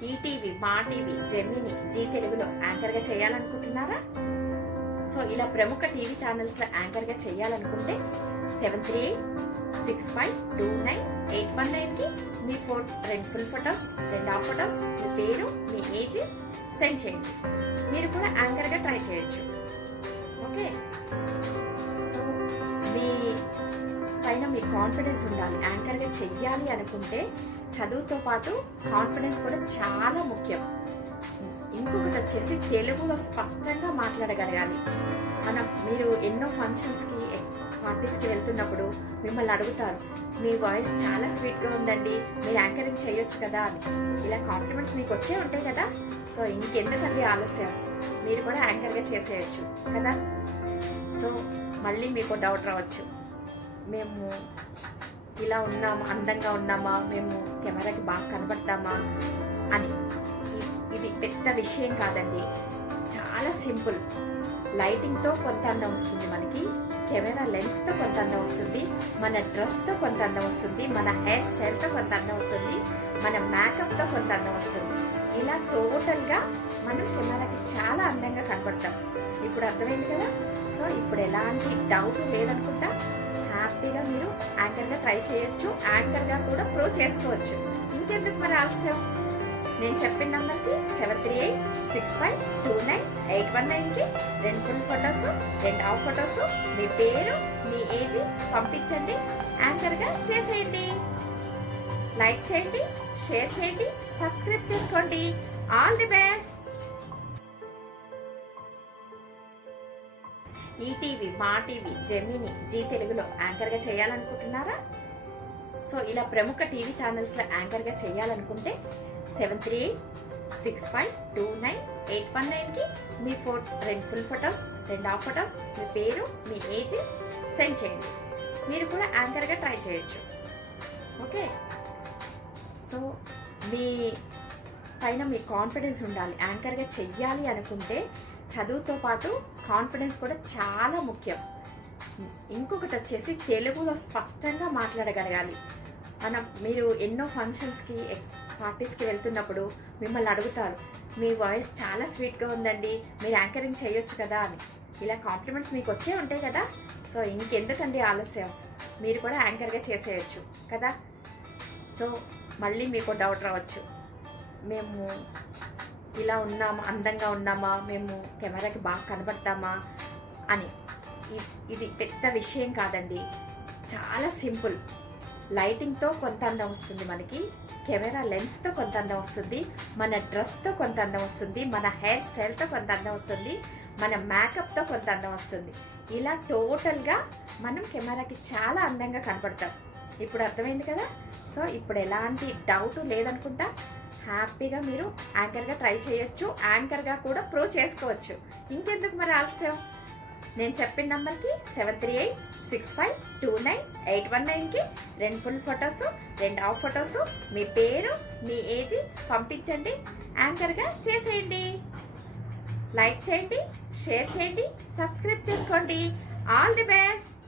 ETV, మా TV, Gemini, G తెలుగులో యాంకర్గా చేయాలనుకుంటున్నారా? సో ఇలా ప్రముఖ టీవీ ఛానల్స్లో యాంకర్గా చేయాలనుకుంటే 7386529819కి మీ రెండు ఫుల్ ఫొటోస్, రెండు హాఫ్ ఫొటోస్, మీ పేరు, మీ ఏజ్ సెండ్ చేయండి. మీరు కూడా యాంకర్గా ట్రై చేయొచ్చు. ఓకే, సో మీ పైన మీ కాన్ఫిడెన్స్ ఉండాలి. యాంకర్గా చెయ్యాలి అనుకుంటే చదువుతో పాటు కాన్ఫిడెన్స్ కూడా చాలా ముఖ్యం. ఇంకొకటి వచ్చేసి తెలుగులో స్పష్టంగా మాట్లాడగలగాలి. మీరు ఎన్నో ఫంక్షన్స్కి, పార్టీస్కి వెళ్తున్నప్పుడు మిమ్మల్ని అడుగుతారు, మీ వాయిస్ చాలా స్వీట్గా ఉందండి, మీరు యాంకరింగ్ చేయొచ్చు కదా అని. ఇలా కాంప్లిమెంట్స్ మీకు వచ్చే ఉంటాయి కదా. సో ఇంకెందుకండి ఆలస్యం, మీరు కూడా యాంకర్గా చేసేయచ్చు కదా. సో మళ్ళీ మీకు డౌట్ రావచ్చు, మేము ఇలా ఉన్నామా, అందంగా ఉన్నామా, మేము కెమెరాకి బాగా కనబడతామా అని. ఇది పెద్ద విషయం కాదండి, చాలా సింపుల్. లైటింగ్తో కొంత అందం వస్తుంది మనకి, కెమెరా లెన్స్తో కొంత అందం వస్తుంది, మన డ్రెస్తో కొంత అందం వస్తుంది, మన హెయిర్ స్టైల్తో కొంత అందం వస్తుంది, మన మేకప్తో కొంత అందం వస్తుంది. ఇలా టోటల్గా మనం కెమెరాకి చాలా అందంగా కనపడతాం. ఇప్పుడు అర్థమైంది కదా. సో ఇప్పుడు ఎలాంటి డౌట్ లేదనుకుంటా, హ్యాపీగా మీరు యాంకర్గా ట్రై చేయొచ్చు, యాంకర్గా కూడా ప్రూవ్ చేసుకోవచ్చు. ఇంకెందుకు మరి ఆలస్యం? నేను చెప్పిన నంబర్కి 7386529819కి రెండు ఫుల్ ఫొటోస్, రెండు హాఫ్ ఫొటోస్, మీ పేరు, మీ ఏజ్ పంపించండి. యాంకర్గా చేసేయండి. లైక్ చేయండి, షేర్ చేయండి, సబ్స్క్రైబ్ చేసుకోండి. All the best. ఈటీవీ, మా టీవీ, జెమిని, జీ తెలుగులో యాంకర్గా చేయాలనుకుంటున్నారా? సో ఇలా ప్రముఖ టీవీ ఛానల్స్లో యాంకర్గా చేయాలనుకుంటే 7386529819కి మీ రెండు ఫుల్ ఫొటోస్, రెండు హాఫ్ ఫొటోస్, మీ పేరు, మీ ఏజ్ సెండ్ చేయండి. మీరు కూడా యాంకర్గా ట్రై చేయొచ్చు. ఓకే, సో మీ పైన మీ కాన్ఫిడెన్స్ ఉండాలి. యాంకర్గా చెయ్యాలి అనుకుంటే చదువుతో పాటు కాన్ఫిడెన్స్ కూడా చాలా ముఖ్యం. ఇంకొకటి వచ్చేసి తెలుగులో స్పష్టంగా మాట్లాడగలగాలి. మీరు ఎన్నో ఫంక్షన్స్కి, పార్టీస్కి వెళ్తున్నప్పుడు మిమ్మల్ని అడుగుతారు, మీ వాయిస్ చాలా స్వీట్గా ఉందండి, మీరు యాంకరింగ్ చేయొచ్చు కదా అని. ఇలా కాంప్లిమెంట్స్ మీకు వచ్చే ఉంటాయి కదా. సో ఇంకెందుకండి ఆలస్యం, మీరు కూడా యాంకర్గా చేసేయచ్చు కదా. సో మళ్ళీ మీకు డౌట్ రావచ్చు, మేము ఇలా ఉన్నామా, అందంగా ఉన్నామా, మేము కెమెరాకి బాగా కనబడతామా అని. ఇది పెద్ద విషయం కాదండి, చాలా సింపుల్. లైటింగ్తో కొంత అందం వస్తుంది మనకి, కెమెరా లెన్స్తో కొంత అందం వస్తుంది, మన డ్రెస్తో కొంత అందం వస్తుంది, మన హెయిర్ స్టైల్తో కొంత అందం వస్తుంది, మన మేకప్తో కొంత అందం వస్తుంది. ఇలా టోటల్గా మనం కెమెరాకి చాలా అందంగా కనపడతాం. ఇప్పుడు అర్థమైంది కదా. సో ఇప్పుడు ఎలాంటి డౌట్ లేదనుకుంటా, హ్యాపీగా మీరు యాంకర్గా ట్రై చేయొచ్చు, యాంకర్గా కూడా ప్రూవ్ చేసుకోవచ్చు. ఇంకెందుకు మరి ఆలస్యం? నేను చెప్పిన నంబర్కి 7386529819కి రెండు ఫుల్ ఫొటోస్, రెండు హాఫ్ ఫొటోస్, మీ పేరు, మీ ఏజ్ పంపించండి. యాంకర్గా చేసేయండి. లైక్ చేయండి, షేర్ చేయండి, సబ్స్క్రైబ్ చేసుకోండి. All the best.